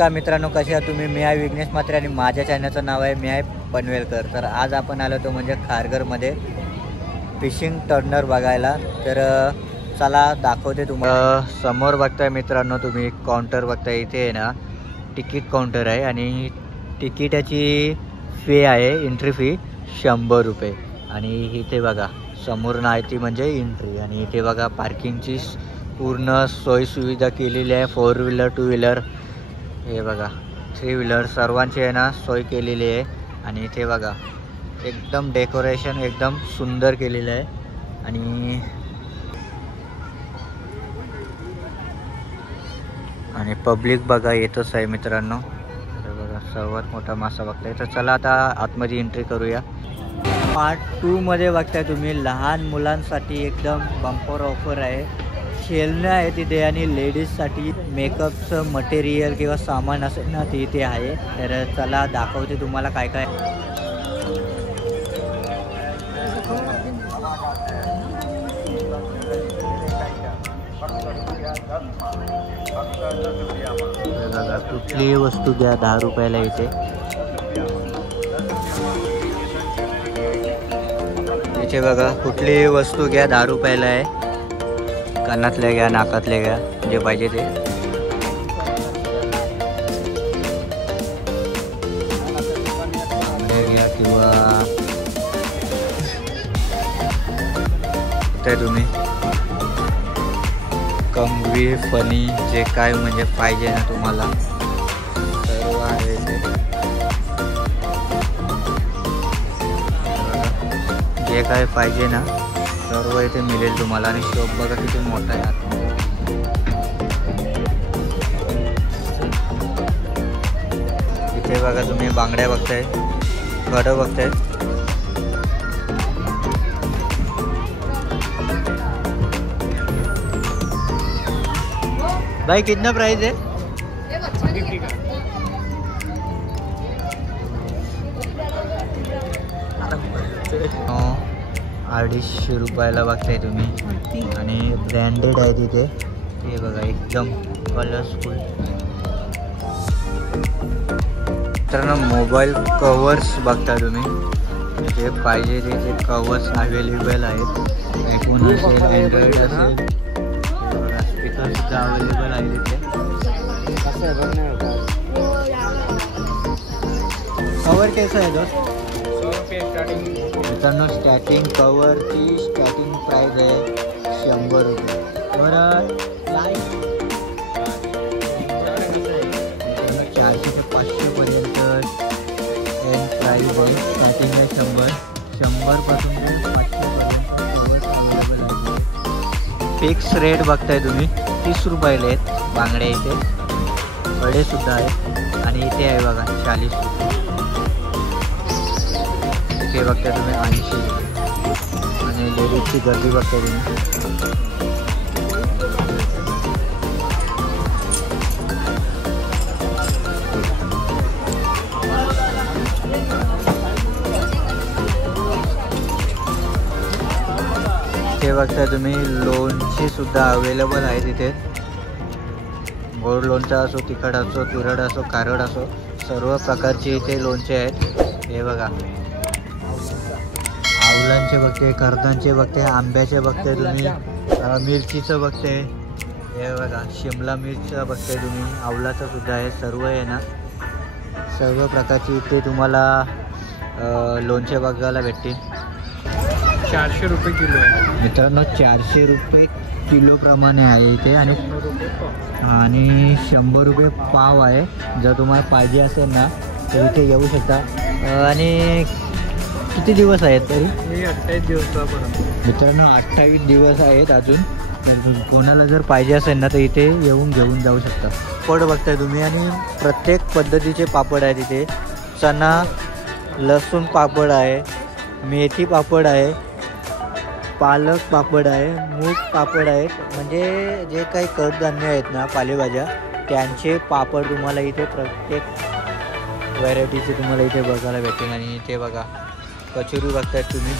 नमस्कार मित्रांनो, कसे आहात तुम्ही? मी आहे विघ्नेश म्हात्रे आणि माझ्या चॅनलचं नाव आहे मी आहे पनवेलकर. तर आज आपण आलो तो म्हणजे खारघरमध्ये फिशिंग टर्नर बघायला. तर चला दाखवते तुम्हाला. समोर बघताय मित्रांनो तुम्ही काउंटर बघताय. इथे आहे ना तिकीट काउंटर आहे आणि तिकिटाची फी आहे, एंट्री फी 100 रुपये. आणि इथे बघा समोर आहे ती म्हणजे एंट्री. आणि इथे बघा पार्किंगची पूर्ण सोय सुविधा केलेली आहे. 4 व्हीलर 2 व्हीलर हे बघा 3 व्हीलर सर्वांची आहे ना सोय केलेली आहे. आणि इथे बघा एकदम डेकोरेशन एकदम सुंदर केलेलं आहे. आणि पब्लिक बघा येतच आहे मित्रांनो. तर बघा सर्वात मोठा मासा बघताय. तर चला आता आतमध्ये एंट्री करूया. पार्ट 2 मध्ये बघताय तुम्ही लहान मुलांसाठी एकदम बंपर ऑफर आहे. खेळणं आहे तिथे आणि लेडीजसाठी मेकअपचं मटेरियल किंवा सामान असेल ना ते इथे आहे. तर चला दाखवते तुम्हाला काय काय. बघा कुठलीही वस्तू घ्या 10 रुपयाला इथे. इथे बघा कुठलीही वस्तू घ्या 10 रुपयाला आहे. कानातल्या घ्या, नाकातल्या घ्या, जे पाहिजे ते. घ्या किंवा ते तुम्ही कंगवी फणी जे काय म्हणजे पाहिजे ना तुम्हाला सर्व आहे ते. जे काय पाहिजे ना सर्व इथे मिळेल तुम्हाला. आणि शॉप बघा किती मोठा आहे. इथे बघा तुम्ही बांगड्या बघताय, खडं बघताय. भाई कितना प्राइस है? 250 रुपयाला बघताय तुम्ही. आणि ब्रँडेड आहे तिथे. हे बघा एकदम कलरफुल. तर ना मोबाईल कवर्स बघता तुम्ही. जे पाहिजे ते कवर्स अवेलेबल आहेत. आयफोन असेल, अँड्रॉइड असेल, स्पीकर सुद्धा अवेलेबल आहे तिथे. कवर कैसा आहे दोस्त? 100 रुपये स्टार्टिंग. मित्रांनो स्टार्टिंग कवरची स्टार्टिंग प्राईस आहे 100 रुपये. बरं 400 ते 500 पर्यंत एंड प्राईस आहे. स्टार्टिंग आहे 100 पासून ते 500 पर्यंत कवर अवेलेबल आहे. फिक्स रेट बघताय तुम्ही 30 रुपयाला आहेत बांगड्या. इथे कडे सुद्धा आहे. आणि इथे आहे बघा 40 रुपये. इथे बघताय तुम्ही 80 रुपये. आणि लेडीजची गर्दी बघताय तुम्ही. इथे बघताय तुम्ही लोणची सुद्धा अवेलेबल आहे तिथे. गोड लोणचा असो, तिखट असो, तुरड असो, खारड असो, सर्व प्रकारचे इथे लोणचे आहेत. हे बघा आवळांचे बघते, कर्दांचे बघते, आंब्याचे बघते तुम्ही, मिरचीचं बघते. हे बघा शिमला मिरचं बघते तुम्ही, आवळाचं सुद्धा आहे. सर्व आहे ना सर्व प्रकारची इथे तुम्हाला लोणचे बघायला भेटतील. 400 रुपये किलो आहे मित्रांनो. 400 रुपये किलो प्रमाणे आहे इथे. आणि 100 रुपये पाव आहे. जर तुम्हाला पाहिजे असेल ना तर इथे येऊ शकता. आणि किती दिवस आहेत तरी? 28 दिवसापर्यंत मित्रांनो 28 दिवस आहेत अजून. तर कोणाला जर पाहिजे असेल ना तर इथे येऊन घेऊन जाऊ शकता. पापड बघताय तुम्ही. आणि प्रत्येक पद्धतीचे पापड आहे तिथे. चणा लसूण पापड आहे, मेथी पापड आहे, पालक पापड आहे, मूग पापड आहेत. म्हणजे जे काही कडधान्य आहेत ना पालेभाज्या त्यांचे पापड तुम्हाला इथे प्रत्येक व्हरायटीचे तुम्हाला इथे बघायला भेटेल. आणि इथे बघा कचोरी बघतायत तुम्ही.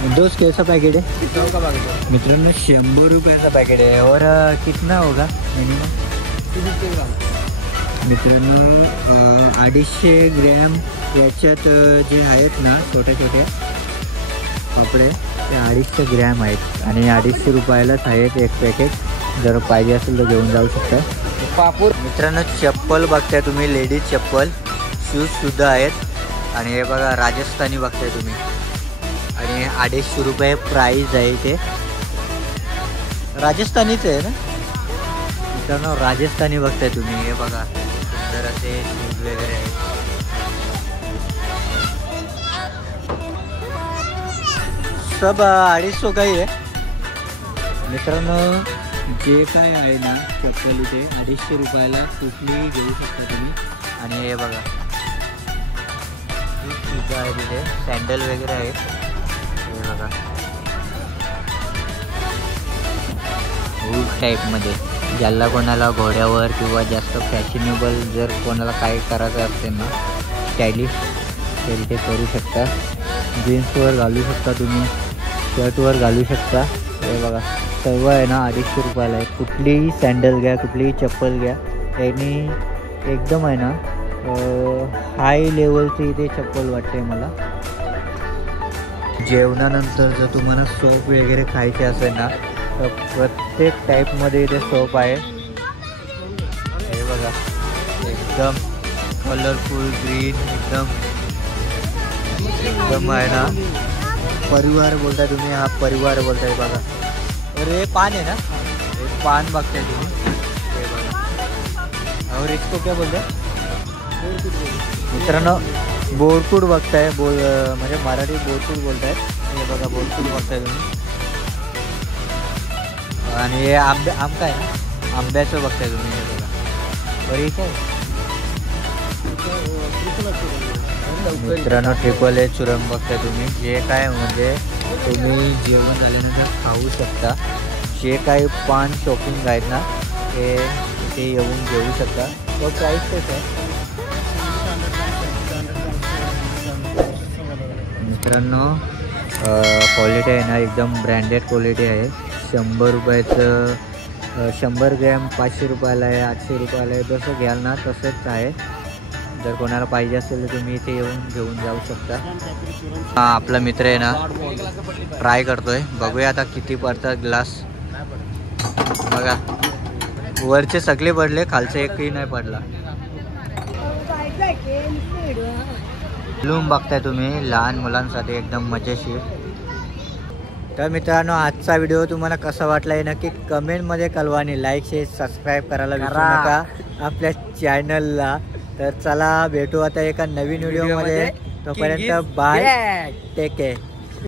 दोस्त कैसा पैकेट है? 100 का पैकेट मित्रांनो 100 रुपयाचा पैकेट आहे और कितना होगा मिनिमम? 250 ग्राम. मित्रांनो 250 ग्रॅम याच्यात जे आहेत ना छोटे छोटे कपडे ते 250 ग्रॅम आहेत आणि 250 रुपयालाच आहेत एक पॅकेट. जर पाहिजे असेल तर घेऊन जाऊ शकता. पापूर. मित्रांनो चप्पल बघताय तुम्ही, लेडीज चप्पल शूज सुद्धा आहेत आणि हे बघा राजस्थानी बघताय तुम्ही आणि 250 रुपये प्राईज आहे ते. राजस्थानीच आहे ना मित्रांनो, राजस्थानी बघताय तुम्ही. हे बघा सुंदर असे शूज वगैरे आहेत. सब 250 का ही आहे मित्रांनो. जे काय आहे ना चप्पल इथे 250 रुपयाला कुठलीही घेऊ शकता तुम्ही. आणि हे बघा सुद्धा आहे तिथे, सँडल वगैरे आहेत. हे बघा वूड टाईपमध्ये, ज्याला कोणाला घोड्यावर किंवा जास्त फॅशनेबल जर कोणाला काय करायचं असेल ना स्टायलिश तर ते करू शकता. जीन्सवर घालू शकता तुम्ही, शर्टवर घालू शकता. हे बघा सर्व आहे ना 250 रुपयाला आहे. कुठलीही सँडल घ्या, कुठलीही चप्पल घ्या, त्यांनी एकदम आहे ना हाय लेवलची इथे चप्पल वाटते मला. जेवणानंतर जर तुम्हाला सोप वगैरे खायचे असेल ना तर प्रत्येक टाईपमध्ये इथे सोप आहे. हे बघा एकदम कलरफुल ग्रीन, एकदम आहे ना परिवार बोलताय तुम्ही. हा परिवार बोलताय बघा. और हे पान आहे ना, हे पान बघताय तुम्ही. हे बघा और इसको क्या बोलताय मित्रांनो? बोरकूड बघताय. म्हणजे मराठी बोरकूड बोलतायत. हे बघा बोरकूड बघताय तुम्ही. आणि हे आंब काय ना आंब्याचं बघताय तुम्ही. हे बघा और हे काय मित्रांनो ट्रिपल ए चुरम बघताय तुम्ही. जे काय म्हणजे तुम्ही जेवण झाल्यानंतर खाऊ शकता. जे काही पान शॉपिंग आहेत ना ते येऊन घेऊ शकता. व प्राईस तेच आहे मित्रांनो. क्वालिटी आहे ना एकदम ब्रँडेड क्वालिटी आहे. 100 रुपयाचं 100 ग्रॅम 500 रुपयाला आहे, 800 रुपयाला आहे. जसं घ्याल ना तसंच आहे. जर कोणाला पाहिजे असेल तर तुम्ही इथे येऊन घेऊन जाऊ शकता. हा आपला मित्र आहे ना ट्राय करतोय. बघूया आता किती पडतात ग्लास. बघा वरचे सगळे पडले, खालचं एकही नाही पडला. लूम बघताय तुम्ही लहान मुलांसाठी एकदम मजेशीर. तर मित्रांनो आजचा व्हिडिओ तुम्हाला कसा वाटला आहे नक्की कमेंटमध्ये कळवा आणि लाईक शेअर सबस्क्राईब करायला विसरू नका आपल्या चॅनलला. तर चला भेटू आता एका नवीन व्हिडिओमध्ये. तोपर्यंत बाय, टेक केअर.